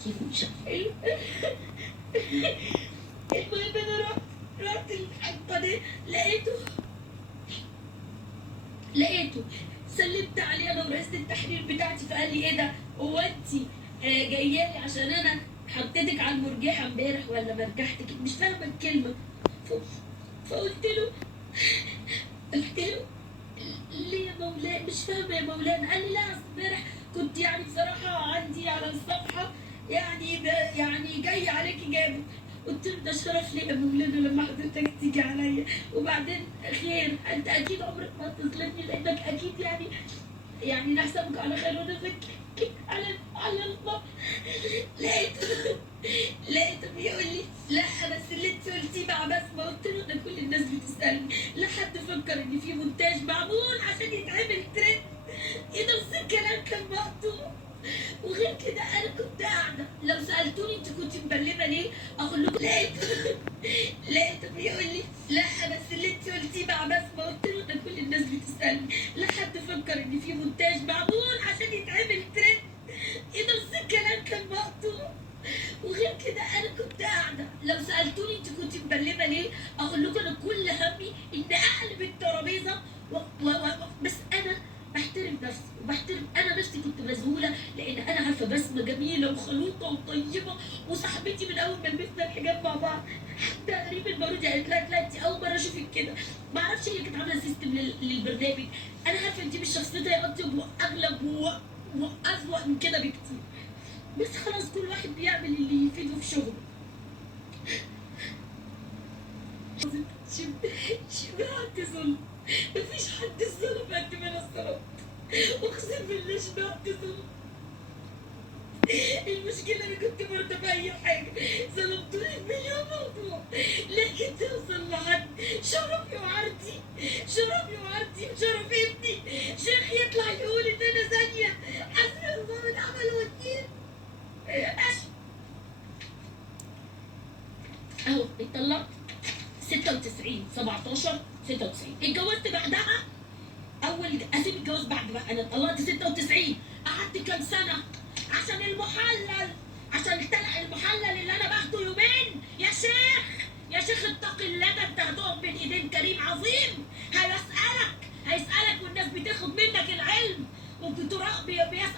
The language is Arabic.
اكيد مش حلو. المهم انا رحت الحته دي لقيته سلمت عليه انا ورئيسة التحرير بتاعتي، فقال لي ايه ده؟ هو انت جايه لي عشان انا حطيتك على المرجحه امبارح ولا مرجحتك؟ مش فاهمه الكلمه. فقلت له ليه يا مولانا؟ مش فاهمه يا مولانا. قال لي لا، اصل امبارح كنت يعني بصراحه عندي على الصفحه يعني جاي عليكي جامد. قلت له ده شرف لي يا مولانا لما حضرتك تيجي عليا، وبعدين خير، انت اكيد عمرك ما هتظلمني لانك اكيد يعني نحسبك على خير ونذكرك على الله. لقيته لقيته بيقول لي لا بس اللي انت قلتيه مع بسمه. قلت له ده كل الناس بتسالني، لا حد فكر ان في مونتاج معمول عشان يتعمل ترند. ايه نص الكلام كان مقطوع. وغير كده انا كنت قاعده، لو سالتوني انت كنت مبلمه ليه اقول لكم لقيته بيقول لي لا بس اللي انت قلتيه مع بسمه. قلت له ده كل الناس بتسالني، لا حد فكر ان في مونتاج معمول عشان يتعمل ترند. ايه نص الكلام كان مقطوع. وغير كده انا كنت قاعده، لو سالتوني انت كنت مبلمه ليه اقول لكم انا كل همي ان اقلب الترابيزه بس انا بحترم نفسي وبحترم انا نفسي. كنت مذهوله لان انا عارفه بسمه جميله وخلوقه وطيبه وصاحبتي من اول ما لبسنا الحجاب مع بعض. حتى ريم المرودي قالت لها لا انت اول مره اشوفك كده. ما اعرفش هي كانت عامله سيستم للبرنامج. انا عارفه ان دي مش شخصيتها، اطيب واغلب واسوأ من كده بكتير. بس خلاص كل واحد بيعمل اللي يفيده في شغله. شبعت ظلم. مفيش حد ظلم قد ما انا ظلمت. اقسم بالله شبعت ظلم. المشكلة انا كنت مرضى بأي حاجة، ظلمتوني بمليون موضوع، لكن توصل لحد شرفي وعرضي، شرفي وعرضي وشرف ابني شيخ يطلع يقول ان انا زانية. حسبي الله ونعم الوكيل. اهو اتطلقت 96 17 96. اتجوزت بعدها اسيب الجواز بعد بقى. انا اتطلقت 96، قعدت كام سنه عشان المحلل، عشان المحلل اللي انا باخده يومين. يا شيخ يا شيخ اتق الله، ده انت هتقف بين ايدين كريم عظيم هيسالك والناس بتاخد منك العلم وبيسال